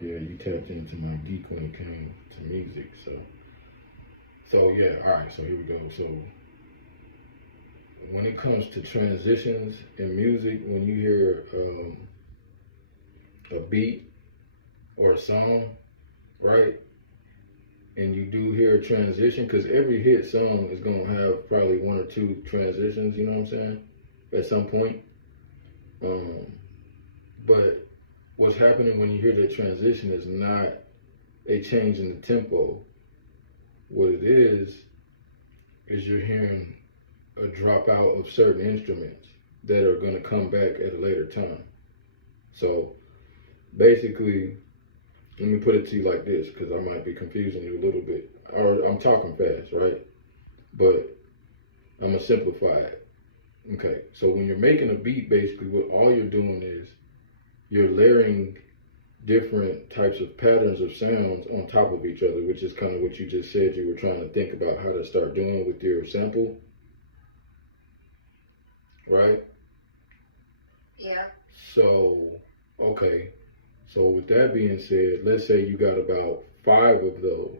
Yeah, you tapped into my geek when it came to music. So yeah. All right. So here we go. So when it comes to transitions in music, when you hear a beat or a song, right? And you do hear a transition, because every hit song is gonna have probably one or two transitions. You know what I'm saying? At some point. Um, but what's happening when you hear that transition is not a change in the tempo. What it is you're hearing a dropout of certain instruments that are going to come back at a later time. So basically, let me put it to you like this, because I might be confusing you a little bit. Or I'm talking fast, right? But I'm going to simplify it. Okay, so when you're making a beat, basically what all you're doing is you're layering different types of patterns of sounds on top of each other, which is kind of what you just said you were trying to think about how to start doing with your sample, right? Yeah. So, okay. So with that being said, let's say you got about 5 of those.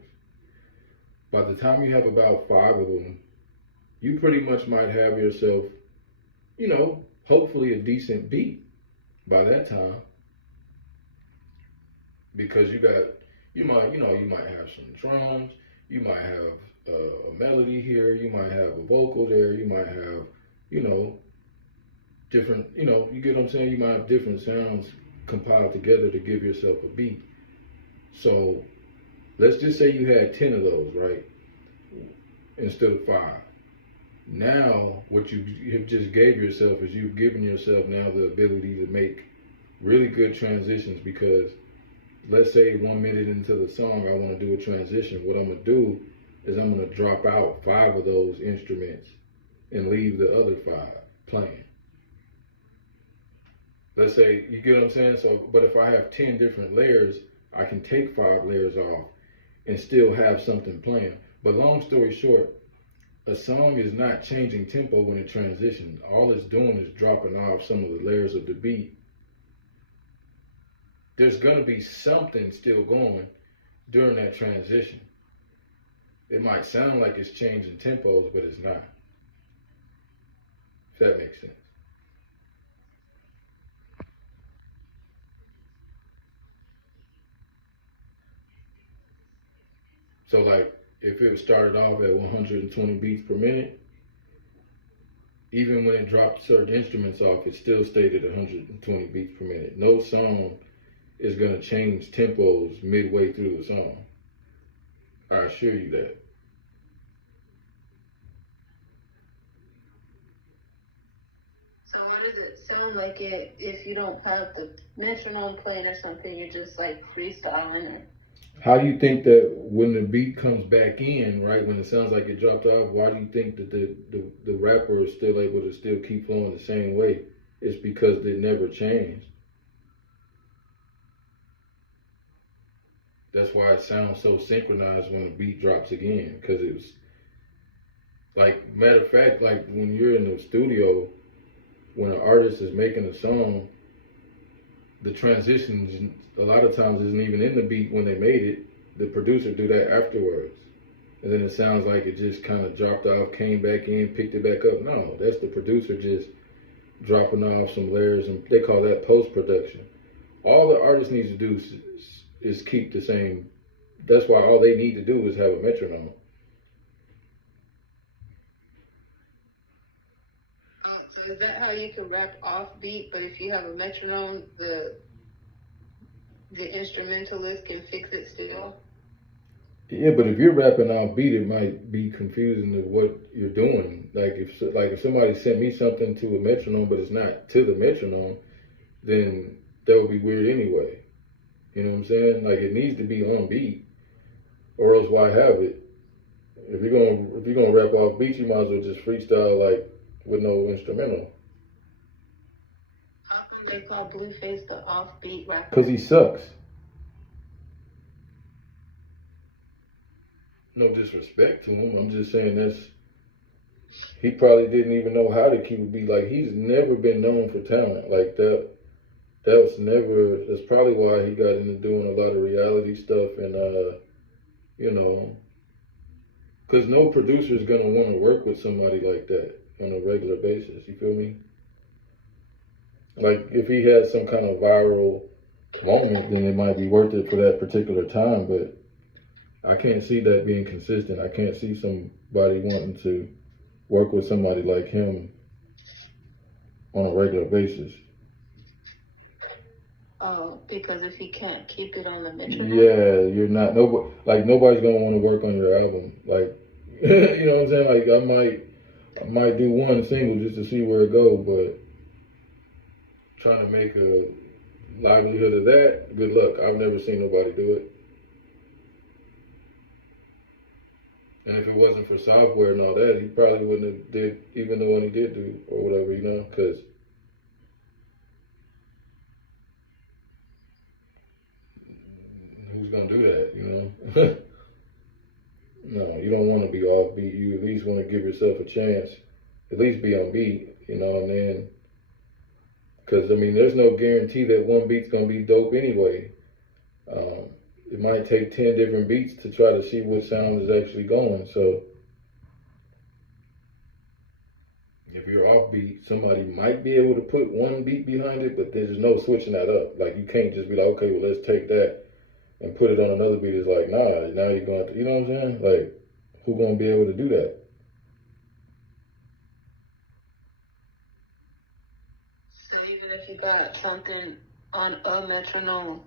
By the time you have about 5 of them, you pretty much might have yourself, hopefully a decent beat by that time. Because you might have some drums, you might have a melody here, you might have a vocal there, you might have, you know, different, you get what I'm saying? You might have different sounds compiled together to give yourself a beat. So let's just say you had 10 of those, right? Instead of 5. Now, what you have just gave yourself is you've given yourself now the ability to make really good transitions, because let's say 1 minute into the song, I want to do a transition. What I'm going to do is I'm going to drop out 5 of those instruments and leave the other 5 playing. Let's say, you get what I'm saying? So, but if I have 10 different layers, I can take 5 layers off and still have something playing. But long story short, a song is not changing tempo when it transitions. All it's doing is dropping off some of the layers of the beat. There's going to be something still going during that transition. It might sound like it's changing tempos, but it's not. If that makes sense. So like, if it started off at 120 beats per minute, even when it dropped certain instruments off, it still stayed at 120 beats per minute. No song is going to change tempos midway through the song. I assure you that. So what does it sound like if you don't have the metronome playing or something? You're just like freestyling or. How do you think that when the beat comes back in, right, when it sounds like it dropped off, why do you think that the rapper is still able to still keep flowing the same way? It's because they never changed. That's why it sounds so synchronized when the beat drops again. Because it was, like, matter of fact, like when you're in the studio, when an artist is making a song, the transitions a lot of times isn't even in the beat when they made it. The producer do that afterwards. And then it sounds like it just kind of dropped off, came back in, picked it back up. No, that's the producer just dropping off some layers, and they call that post-production. All the artist needs to do is keep the same. That's why all they need to do is have a metronome. So is that how you can rap off beat? But if you have a metronome, the instrumentalist can fix it still. Yeah, but if you're rapping off beat, it might be confusing to what you're doing. Like if somebody sent me something to a metronome, but it's not to the metronome, then that would be weird anyway. You know what I'm saying? Like, it needs to be on beat, or else why have it? If you're gonna rap off beat, you might as well just freestyle, like, with no instrumental. How come they call Blueface the offbeat rapper? Cause he sucks. No disrespect to him. I'm just saying he probably didn't even know how to keep a beat. Like, he's never been known for talent like that. That's probably why he got into doing a lot of reality stuff and, you know, because no producer is going to want to work with somebody like that on a regular basis. You feel me? Like, if he had some kind of viral moment, then it might be worth it for that particular time, but I can't see that being consistent. I can't see somebody wanting to work with somebody like him on a regular basis. Oh, because if he can't keep it on the metronome? Yeah, you're not, nobody's gonna want to work on your album. Like, you know what I'm saying? Like, I might do one single just to see where it goes, but trying to make a livelihood of that, good luck. I've never seen nobody do it. And if it wasn't for software and all that, he probably wouldn't have did even the one he did do or whatever, you know, because who's gonna do that, you know? No, you don't want to be offbeat. You at least want to give yourself a chance. At least be on beat, you know, and then, because I mean, there's no guarantee that one beat's gonna be dope anyway. It might take 10 different beats to try to see what sound is actually going. So if you're offbeat, somebody might be able to put one beat behind it, but there's no switching that up. Like, you can't just be like, okay, well, let's take that and put it on another beat. It's like, nah, now you're going to, you know what I'm saying? Like, who's going to be able to do that? So even if you got something on a metronome,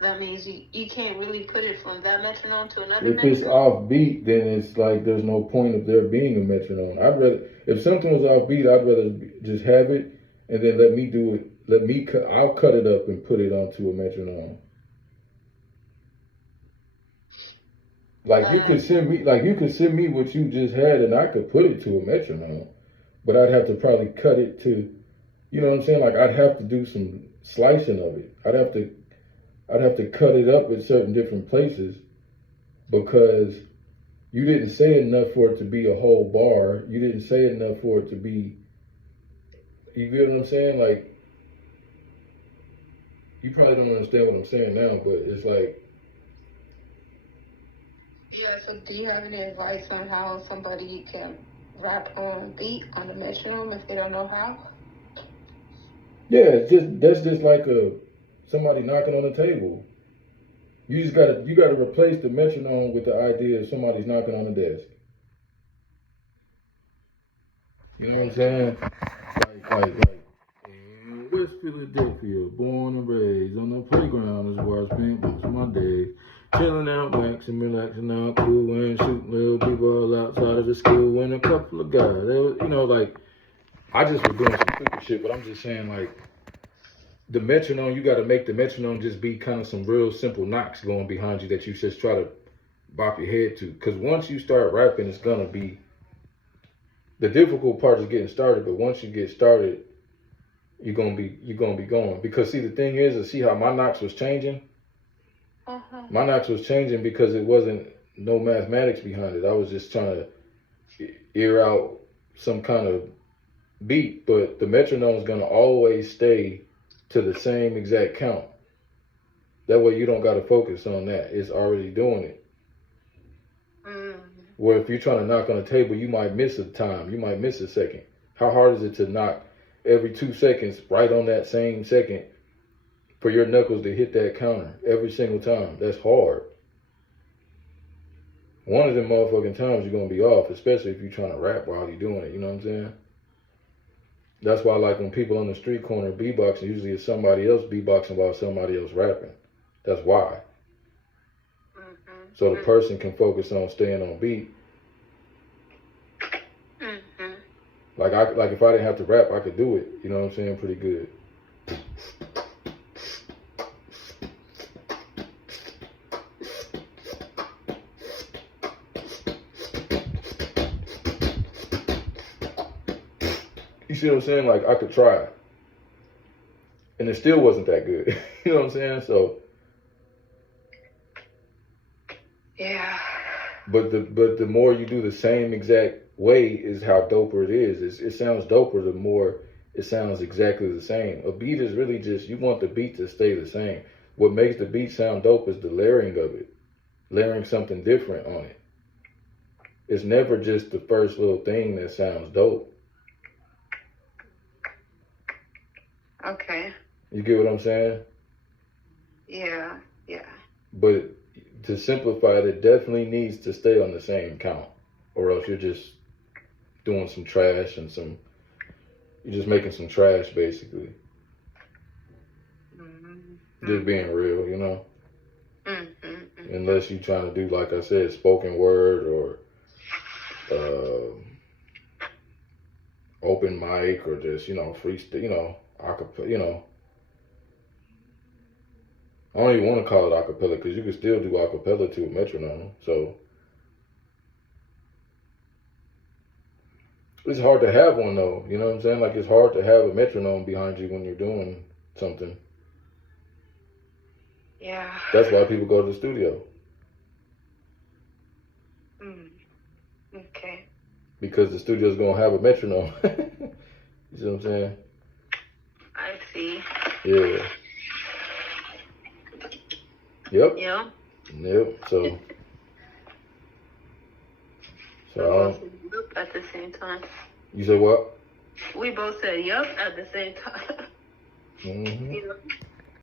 that means you can't really put it from that metronome to another If metronome? it's offbeat, then it's like there's no point of there being a metronome. I'd rather, if something was offbeat, I'd rather just have it and then let me do it. I'll cut it up and put it onto a metronome. Like, you could send me what you just had and I could put it to a metronome, but I'd have to probably cut it to, you know what I'm saying? Like, I'd have to do some slicing of it. I'd have to cut it up at certain different places because you didn't say enough for it to be a whole bar. You didn't say enough for it to be, you get what I'm saying? Like, you probably don't understand what I'm saying now, but it's like. Yeah, so do you have any advice on how somebody can rap on beat on the metronome if they don't know how? Yeah, that's just like somebody knocking on the table. You gotta replace the metronome with the idea of somebody's knocking on the desk. You know what I'm saying? Like in West Philadelphia, born and raised on the playground is where I spent most of my days. Chilling out, waxing, relaxing out, cool and shooting little people outside of the school and a couple of guys. They was, you know, like, I just was doing some stupid shit, but I'm just saying, like, the metronome, you got to make the metronome just be kind of some real simple knocks going behind you that you just try to bop your head to. Because once you start rapping, it's going to be, the difficult part is getting started, but once you get started, you're gonna be going. Because see, the thing is see how my knocks was changing? My knocks was changing because it wasn't no mathematics behind it. I was just trying to ear out some kind of beat, but the metronome is gonna always stay to the same exact count. That way you don't got to focus on that. It's already doing it. Where if you're trying to knock on a table, you might miss a time. You might miss a second. How hard is it to knock every 2 seconds right on that same second for your knuckles to hit that counter every single time? That's hard. One of them motherfucking times you're going to be off, especially if you're trying to rap while you're doing it. You know what I'm saying? That's why, like, when people on the street corner beatboxing, usually it's somebody else beatboxing while somebody else rapping. That's why. So the person can focus on staying on beat. Like if I didn't have to rap, I could do it. You know what I'm saying? Pretty good. You see what I'm saying? Like, I could try. And it still wasn't that good. You know what I'm saying? So. Yeah. But the more you do the same exact way is how doper it is. It sounds doper the more it sounds exactly the same. A beat is really just, you want the beat to stay the same. What makes the beat sound dope is the layering of it, layering something different on it. It's never just the first little thing that sounds dope. Okay. You get what I'm saying? Yeah. Yeah. But to simplify it, it definitely needs to stay on the same count, or else you're just doing some trash and you're just making some trash basically. Mm-hmm. Just being real, you know? Mm-hmm. Unless you're trying to do, like I said, spoken word or open mic or just, freestyle, acapella, I don't even want to call it acapella because you can still do acapella to a metronome. So it's hard to have one though. You know what I'm saying? Like it's hard to have a metronome behind you when you're doing something. Yeah. That's why people go to the studio. Okay. Because the studio's gonna have a metronome. You see what I'm saying? I see. Yeah. Yep. Yeah. Yep. So We both said yup at the same time. You said what? We both said yup at the same time. Mm-hmm. You know?